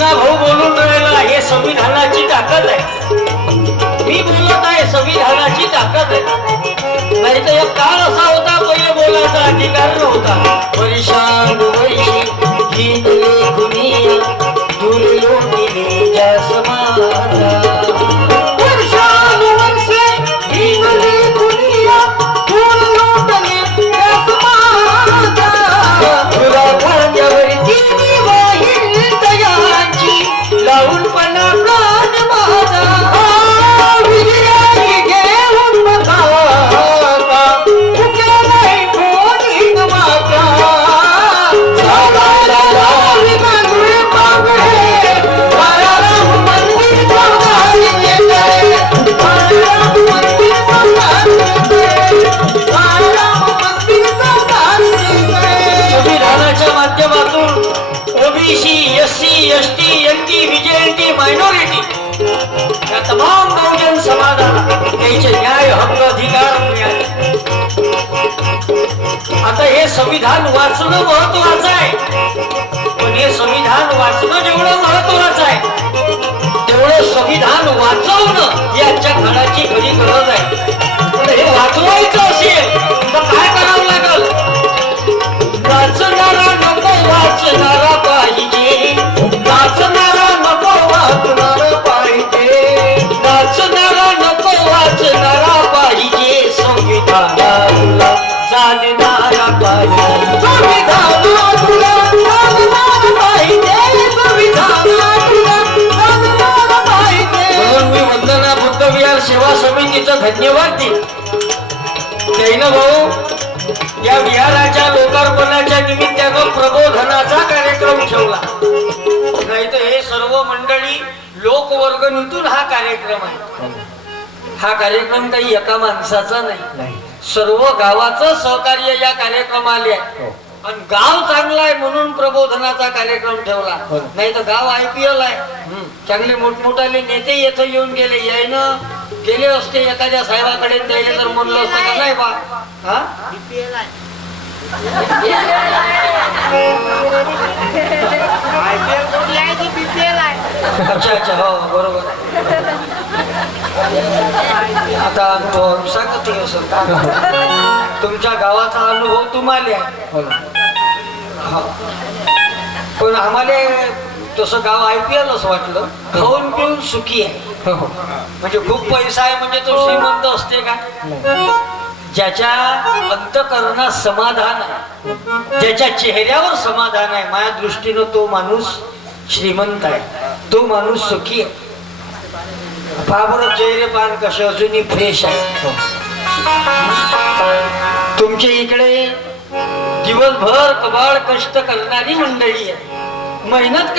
कृष्णा भाऊ बोलून राहिला, हे संविधानाची ताकद आहे. मी बोलत आहे, संविधानाची ताकद आहे. नाही तर एक काळ असा होता, पहिले बोलायचा अधिकार नव्हता. परेशान वैशी ही तुले दुनिया दूर लोटीने जा समाजा. परेशान वैशी ही तुले दुनिया दूर लोटने जा समाजा. तुला खांद्यावरती मी वाहील दयांची लावून पणा प्राण माझा. विजयाची घेऊन बघावा तुझ्या नाही कोणी माझा. झाडाला लावी मागुळे पागळे राम मंदिर बघायला येते. राम मंदिर बघायला येते. राम मंदिर बघायला येते. संविधानाच्या माध्यमातून OBC, SC, ST, NT, VJNT, minority या तमाम बहुजन समाजाला त्यांचे न्याय, हक्क, अधिकार मिळाले. आता हे संविधान वाचणं महत्वाचं आहे, पण हे संविधान वाचणं जेवढं महत्वाचं आहे तेवढं संविधान वाचवणं ही आजच्या काळाची खरी गरज आहे. पण हे वाचवायचं असेल तर काय करावं लागल? वाचणारा नको वाचणारा पाहिजे. वाचणारा नको वाचणारा पाहिजे. वाचणारा नको वाचणारा पाहिजे. संविधानाला जाणणारा पाहिजे. संविधानाला जाणणारा पाहिजे. संविधानाला जाणणारा पाहिजे. म्हणून मी वंदना बुद्ध विहार सेवा समितीचं धन्यवाद देईन. जैन भाऊ या विहाराच्या लोकार्पणाच्या निमित्तानं प्रबोधनाचा कार्यक्रम ठेवला. नाही तर हे सर्व मंडळी लोकवर्गणीतून हा कार्यक्रम आहे. हा कार्यक्रम काही एका माणसाचा नाही, सर्व गावाचं सहकार्य या कार्यक्रमाला आहे. आणि गाव चांगला आहे म्हणून प्रबोधनाचा कार्यक्रम ठेवला. नाही तर गाव IPL आहे. चांगले मोठमोठाले नेते येथे येऊन गेले. यायनं गेले असते एखाद्या साहेबाकडे, त्याने जर म्हणलं असतं का साहेबा हा अच्छा अच्छा हो बरोबर. आता सांगत तुमच्या गावाचा अनुभव तुम्हाला आहे, पण आम्हाला तसं गाव IPLच वाटलं. खाऊन पिऊन सुखी आहे म्हणजे खूप पैसा आहे म्हणजे तो श्रीमंत असते का? ज्याच्या अंतःकरणात समाधान आहे, ज्याच्या चेहऱ्यावर समाधान आहे, माझ्या दृष्टीनं तो माणूस श्रीमंत आहे, तो माणूस सुखी आहे. बाबर चेहरे पान कसे अजूनही फ्रेश आहे. तुमच्या इकडे दिवसभर कबाड कष्ट करणारी मंडळी आहे, मेहनत